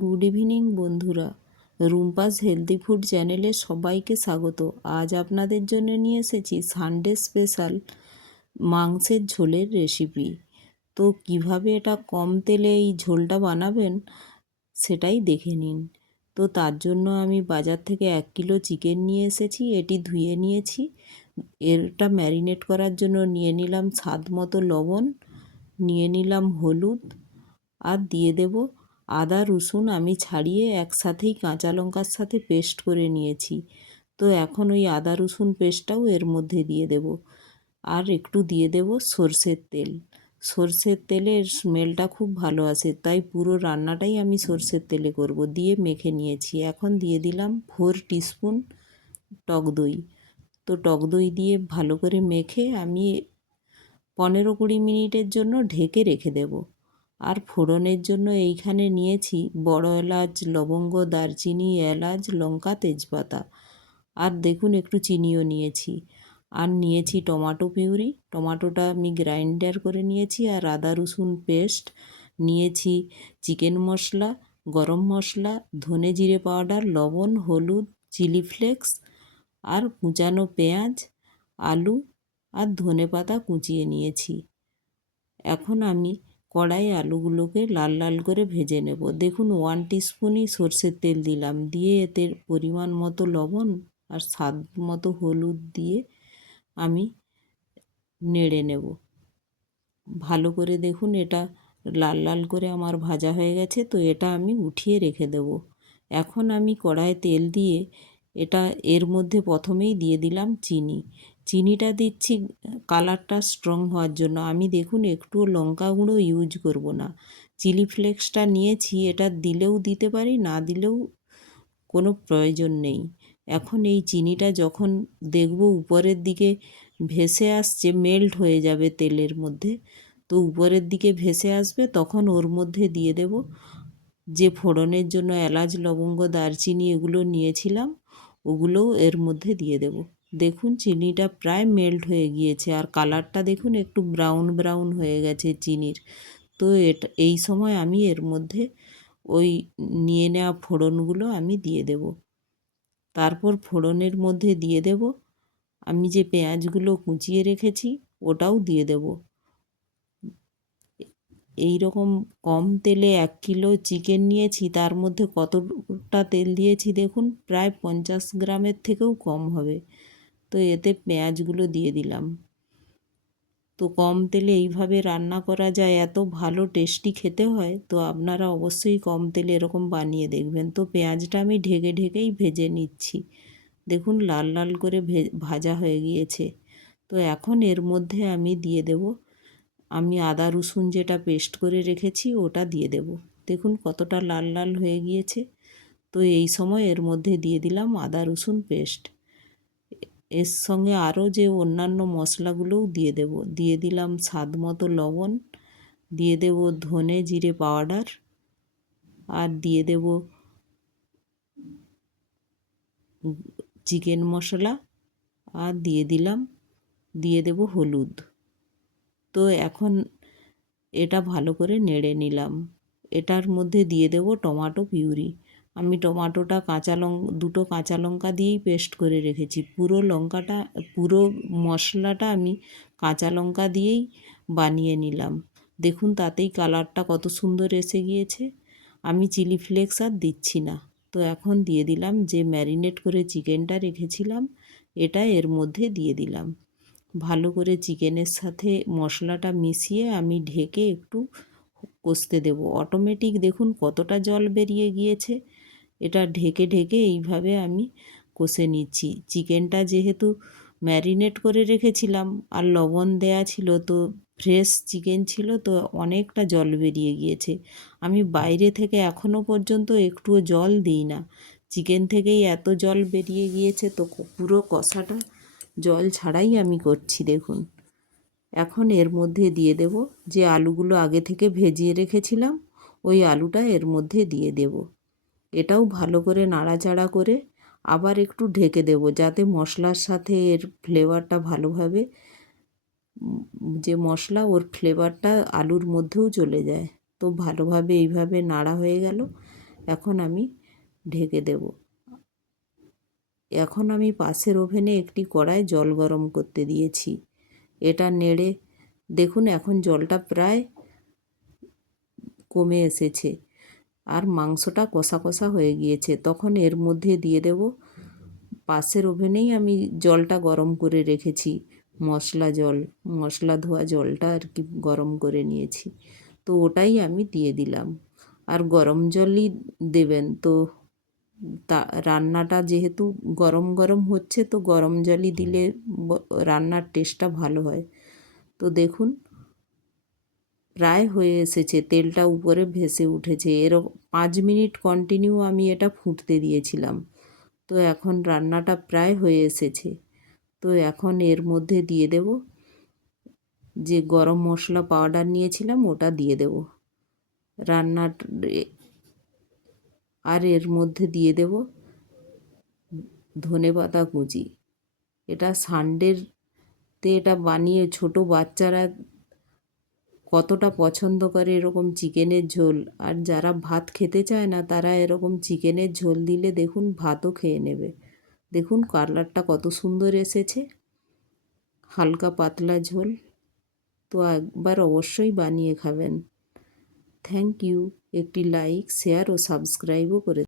Good evening বন্ধুরা, Rumpa's healthy food চ্যানেলে সবাইকে স্বাগত। আজ আপনাদের জন্য নিয়ে এসেছি সানডে স্পেশাল মাংসের ঝোলের রেসিপি। তো কিভাবে এটা কম তেলে এই ঝোলটা বানাবেন সেটাই দেখে নিন। তো তার জন্য আমি বাজার থেকে 1 কিলো চিকেন নিয়ে এসেছি, এটি ধুয়ে নিয়েছি। এটা ম্যারিনেট করার জন্য নিয়ে নিলাম স্বাদ মতো লবণ, নিয়ে নিলাম হলুদ, আর দিয়ে দেব আদা রসুন আমি ছাড়িয়ে একসাথেই কাঁচা লঙ্কার সাথে পেস্ট করে নিয়েছি। তো এখন ওই আদা রসুন পেস্টটাও এর মধ্যে দিয়ে দেব, আর একটু দিয়ে দেব সরষের তেল। সরষের তেলের স্মেলটা খুব ভালো আসে, তাই পুরো রান্নাটাই আমি সরষের তেলে করব। দিয়ে মেখে নিয়েছি। এখন দিয়ে দিলাম 4 টিস্পুন টক দই। তো টক দই দিয়ে ভালো করে মেখে আমি 15-20 মিনিটের জন্য ঢেকে রেখে দেব। আর ফোড়নের জন্য এইখানে নিয়েছি বড় এলাচ, লবঙ্গ, দারচিনি, এলাচ, লঙ্কা, তেজপাতা, আর দেখুন একটু চিনিও নিয়েছি। আর নিয়েছি টমেটো পিউরি, টমেটোটা আমি গ্রাইন্ডার করে নিয়েছি। আর আদা রসুন পেস্ট নিয়েছি, চিকেন মশলা, গরম মশলা, ধনে জিরে পাউডার, লবণ, হলুদ, চিলি ফ্লেক্স, আর কুচানো পেঁয়াজ, আলু আর ধনেপাতা কুচিয়ে নিয়েছি। এখন আমি কড়াইয়ে আলুগুলোকে লাল লাল করে ভেজে নেব। দেখুন 1 টিস্পুনই সরষের তেল দিলাম, দিয়ে এতে পরিমাণ মতো লবণ আর স্বাদ মতো হলুদ দিয়ে আমি নেড়ে নেব ভালো করে। দেখুন এটা লাল লাল করে আমার ভাজা হয়ে গেছে, তো এটা আমি উঠিয়ে রেখে দেব। এখন আমি কড়াইয়ে তেল দিয়ে এটা এর মধ্যে প্রথমেই দিয়ে দিলাম চিনি। চিনিটা দিচ্ছি কালারটা স্ট্রং হওয়ার জন্য। আমি দেখুন একটুও লঙ্কা গুঁড়ো ইউজ করব না, চিলি ফ্লেক্সটা নিয়েছি, এটা দিলেও দিতে পারি, না দিলেও কোনো প্রয়োজন নেই। এখন এই চিনিটা যখন দেখব উপরের দিকে ভেসে আসছে, মেল্ট হয়ে যাবে তেলের মধ্যে, তো উপরের দিকে ভেসে আসবে, তখন ওর মধ্যে দিয়ে দেব যে ফোড়নের জন্য এলাচ, লবঙ্গ, দারচিনি এগুলো নিয়েছিলাম, ওগুলোও এর মধ্যে দিয়ে দেব। দেখুন চিনিটা প্রায় মেল্ট হয়ে গিয়েছে, আর কালারটা দেখুন একটু ব্রাউন ব্রাউন হয়ে গেছে চিনির। তো এটা এই সময় আমি এর মধ্যে ওই নিয়ে নেওয়া ফোড়নগুলো আমি দিয়ে দেব। তারপর ফোড়নের মধ্যে দিয়ে দেব আমি যে পেঁয়াজগুলো কুচিয়ে রেখেছি, ওটাও দিয়ে দেব। এই রকম কম তেলে 1 কিলো চিকেন নিয়েছি, তার মধ্যে কতটা তেল দিয়েছি দেখুন, প্রায় 50 গ্রামের থেকেও কম হবে। তো এতে পেঁয়াজগুলো দিয়ে দিলাম। তো কম তেলে এইভাবে রান্না করা যায়, এত ভালো টেস্টি খেতে হয়। তো আপনারা অবশ্যই কম তেলে এরকম বানিয়ে দেখবেন। তো পেঁয়াজটা আমি ঢেকে ঢেকেই ভেজে নিচ্ছি। দেখুন লাল লাল করে ভাজা হয়ে গিয়েছে। তো এখন এর মধ্যে আমি দিয়ে দেব আমি আদা রসুন যেটা পেস্ট করে রেখেছি, ওটা দিয়ে দেব। দেখুন কতটা লাল লাল হয়ে গিয়েছে। তো এই সময় এর মধ্যে দিয়ে দিলাম আদা রসুন পেস্ট। এর সঙ্গে আরও যে অন্যান্য মশলাগুলোও দিয়ে দেব। দিয়ে দিলাম স্বাদ মতো লবণ, দিয়ে দেব ধনে জিরে পাউডার, আর দিয়ে দেব চিকেন মশলা, আর দিয়ে দেব হলুদ। তো এখন এটা ভালো করে নেড়ে নিলাম। এটার মধ্যে দিয়ে দেব টমেটো পিউরি। আমি টমেটোটা দুটো কাঁচা লঙ্কা দিয়েই পেস্ট করে রেখেছি। পুরো মশলাটা আমি কাঁচা লঙ্কা দিয়েই বানিয়ে নিলাম। দেখুন তাতেই কালারটা কত সুন্দর এসে গিয়েছে। আমি চিলি ফ্লেক্স আর দিচ্ছি না। তো এখন দিয়ে দিলাম যে ম্যারিনেট করে চিকেনটা রেখেছিলাম, এটা এর মধ্যে দিয়ে দিলাম। ভালো করে চিকেনের সাথে মশলাটা মিশিয়ে আমি ঢেকে একটু কষতে দেব। অটোমেটিক দেখুন কতটা জল বেরিয়ে গিয়েছে। এটা ঢেকে ঢেকে এইভাবে আমি কষে নিচ্ছি। চিকেনটা যেহেতু ম্যারিনেট করে রেখেছিলাম আর লবণ দেয়া ছিল, তো ফ্রেশ চিকেন ছিল, তো অনেকটা জল বেরিয়ে গিয়েছে। আমি বাইরে থেকে এখনও পর্যন্ত একটুও জল দিই না, চিকেন থেকেই এত জল বেরিয়ে গিয়েছে। তো পুরো কষাটা জল ছাড়াই আমি করছি দেখুন। এখন এর মধ্যে দিয়ে দেব যে আলুগুলো আগে থেকে ভেজিয়ে রেখেছিলাম, ওই আলুটা এর মধ্যে দিয়ে দেব। এটাও ভালো করে নাড়াচাড়া করে আবার একটু ঢেকে দেব, যাতে মশলার সাথে এর ফ্লেভারটা ভালোভাবে যে মশলা ওর ফ্লেভারটা আলুর মধ্যেও চলে যায়। তো ভালোভাবে এইভাবে নাড়া হয়ে গেল। এখন আমি ঢেকে দেব। এখন আমি পাশের ওভেনে একটি কড়ায় জল গরম করতে দিয়েছি। এটা নেড়ে দেখুন এখন জলটা প্রায় কমে এসেছে আর মাংসটা কষা কষা হয়ে গিয়েছে। তখন এর মধ্যে দিয়ে দেব, পাশের ওভেনেই আমি জলটা গরম করে রেখেছি, মশলা ধোয়া জলটা আর কি গরম করে নিয়েছি, তো ওটাই আমি দিয়ে দিলাম। আর গরম জলই দেবেন, তো রান্নাটা যেহেতু গরম গরম হচ্ছে, তো গরম জলই দিলে রান্নার টেস্টটা ভালো হয়। তো দেখুন প্রায় হয়ে এসেছে, তেলটা উপরে ভেসে উঠেছে। 5 মিনিট কন্টিনিউ আমি এটা ফুটতে দিয়েছিলাম। তো এখন রান্নাটা প্রায় হয়ে এসেছে। তো এখন এর মধ্যে দিয়ে দেব যে গরম মশলা পাউডার নিয়েছিলাম, ওটা দিয়ে দেব আর এর মধ্যে দিয়ে দেব ধনেপাতা কুচি। এটা সানডেতে এটা বানিয়ে ছোট বাচ্চারা কতটা পছন্দ করে এরকম চিকেনের ঝোল, আর যারা ভাত খেতে চায় না তারা এরকম চিকেনের ঝোল দিলে দেখুন ভাতও খেয়ে নেবে। দেখুন কালারটা কত সুন্দর এসেছে, হালকা পাতলা ঝোল। তো একবার অবশ্যই বানিয়ে খাবেন। Thank you. একটি লাইক, শেয়ার ও সাবস্ক্রাইবও করে